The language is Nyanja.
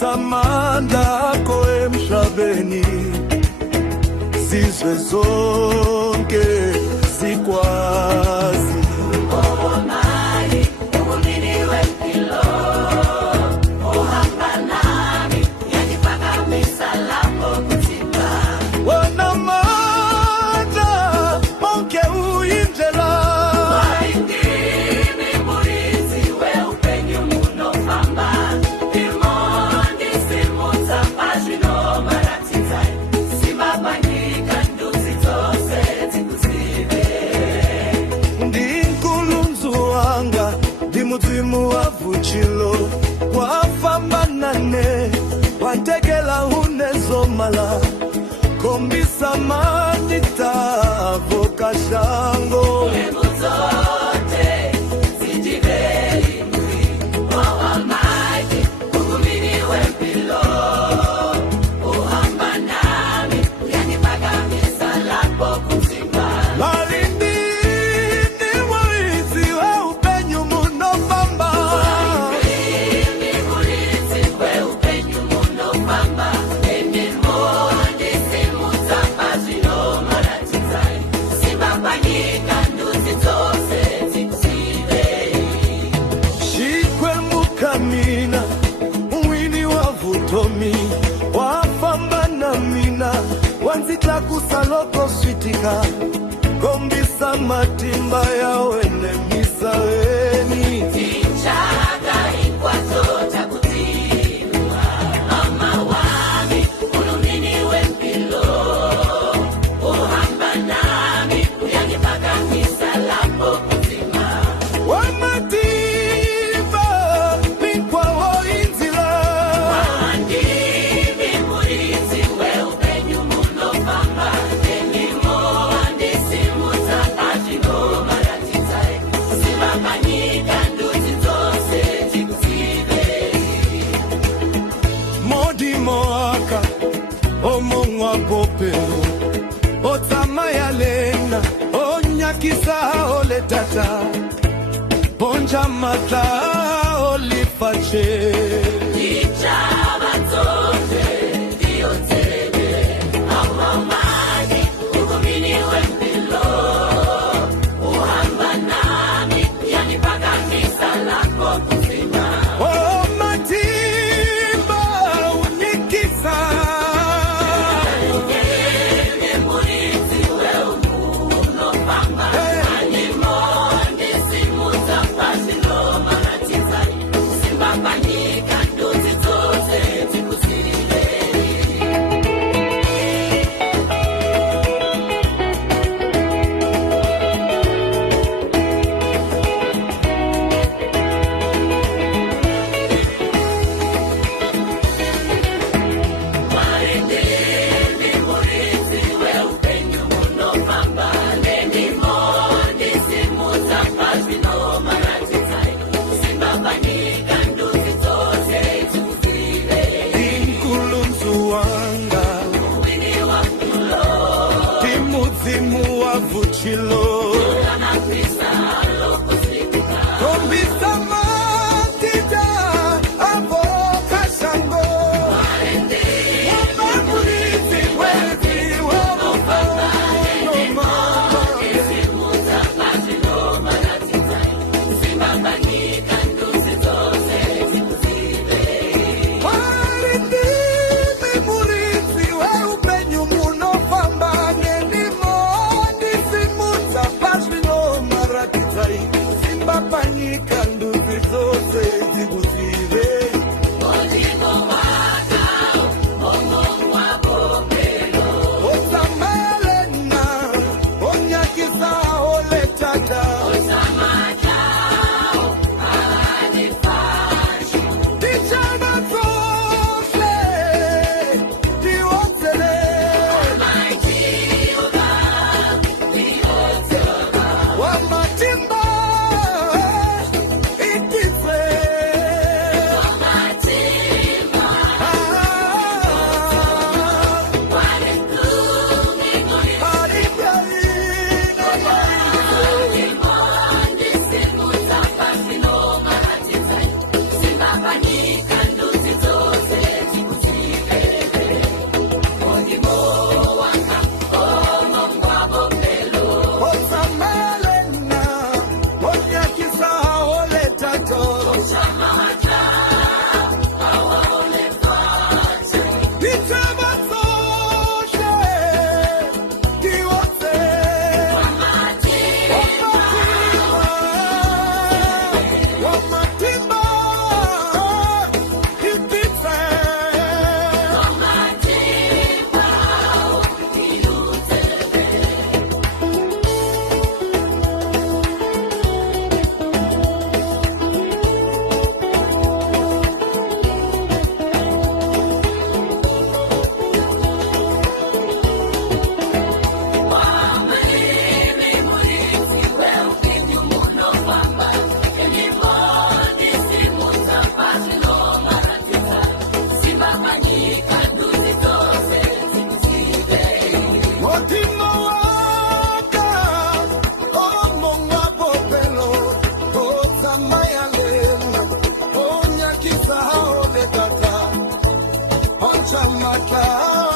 Samanda koe mshabeni sizwe zonke zikwazi Omali umini wempilo uhamba nami yaniphakamisa lapho kunzima wona manda onke uyindlela wayindimi mulizi we upenyu munofamba Muzimu wa vuchilo wafambanane wantekela unezomala kombisa manita vokashango zote zijibeli wawa maji umini wempilo uhamba nami yaniphakamisa lapho kunzima mina uwini wa vutomi wafambana mina wanzita kusaloko switika kombisa matimba ya wene misaweni Tichaga ikwato takutimwa mama wami unumini wempilo uhamba nami yaniphakamisa lapho kunzima Moaka omongwa popelo otsamaya lena onyakisa oletata bonja matla olifache Ichaba zote diotsebe amamani umini wempilo uhamba nami yaniphakamisa lapho kunzima chamata